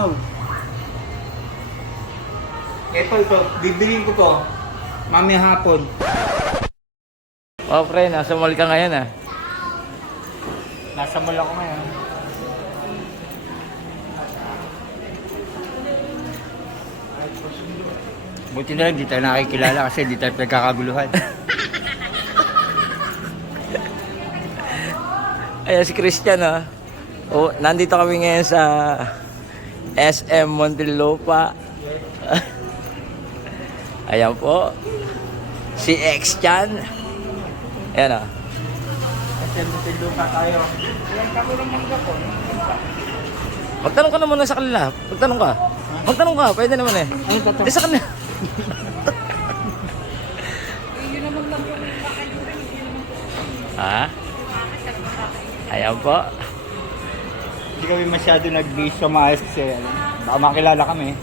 Wow! Ito, bibilin ko to. Mamaya hapon. Oh, pre, nasa mall ka ngayon ah. Nasa mall ako ngayon. Buti na lang, di tayo nakikilala kasi di tayo nagkakaguluhan. Ayan si Christian ah. Oh, nandito kami ngayon sa SM Muntinlupa. Ayan po. Si X-Chan. Ayan ah. Kasi lupa tayo. Ilang kako ng mangga ko. Magtanong ka na muna sa kanila. Magtanong ka. Magtanong ka. Pwede naman eh. Ano tatanong? Di sa kanila. Ha? Ayan po. Hindi kami masyado nag-bisyo maayos kasi baka makilala kami.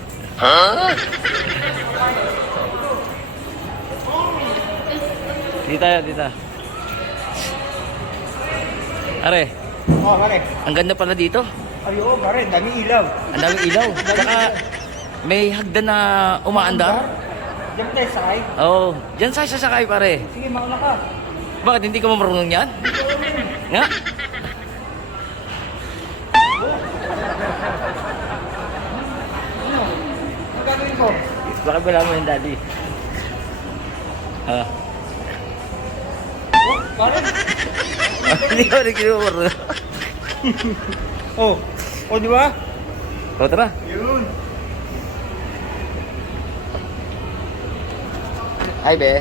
Dito tayo, dito. Are, Oo, pare. ang ganda pala dito. Ay, oo, pare. Dami ilaw. Ang daming ilaw. Tsaka may hagdan na umaandar. Diyan tayo sakay. Oo. Oh, diyan sa sasakay pare. Sige, mauna ka. Bakit hindi ka marunong yan? Nga? Ang gagawin ko? Bakit wala mo yung daddy? Ah. Pare. Hindi ko rin marunong. Oh. Oh, di ba? O tara. Yun. Ay be.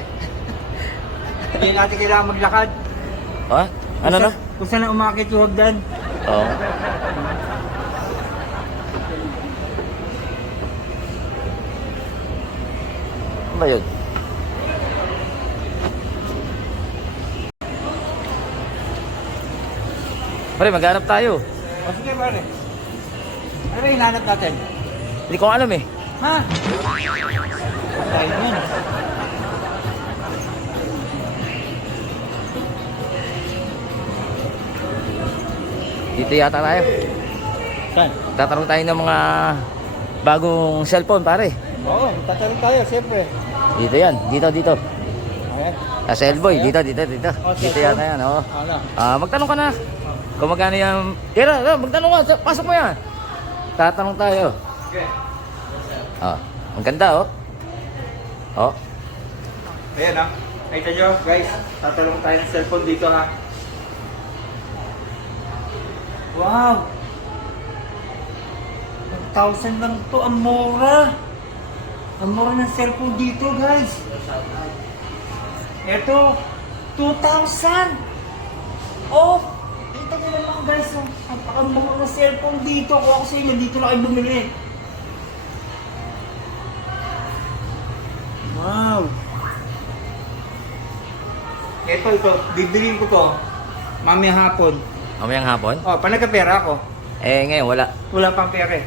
Hindi natin kailangan maglakad. Ha? Ano na? Kung saan na umakit yung hagdan. Oo. Ano ba yun? Pare, maghanap tayo. O sige, pare. Ano ba hinahanap natin? Hindi ko alam eh. Ha? Tayo yan. Dito yata tayo. Saan? Tatanong tayo ng mga bagong cellphone, pare. Oo, tatanong tayo, siyempre. Dito yan. Dito. Ayan. Sa Cellboy. Dito. Oh, Dito cellphone? yata yan, oo. Ano? Magtanong ka na. Kung magkano yung... Tira, magtanong ka. Pasok mo yan. Tatanong tayo. Okay. Ang ganda, oh. Oh. Ayan ha. Nakita nyo, guys. Tatanong tayo ng cellphone dito ha. Wow! 1,000 lang to. Ang mura! Ang mura ng cellphone dito, guys. Ito, 2,000! Oh! Dito ko naman, guys. Oh. Ang mura ng cellphone dito. Kung ako sa inyo, dito lang kayo bumili. Wow! Ito. Bibilin ko to. Mamaya hapon. Mamayang hapon? Oh, pa nagkapera ako. Eh, ngayon wala. Wala pang pera eh.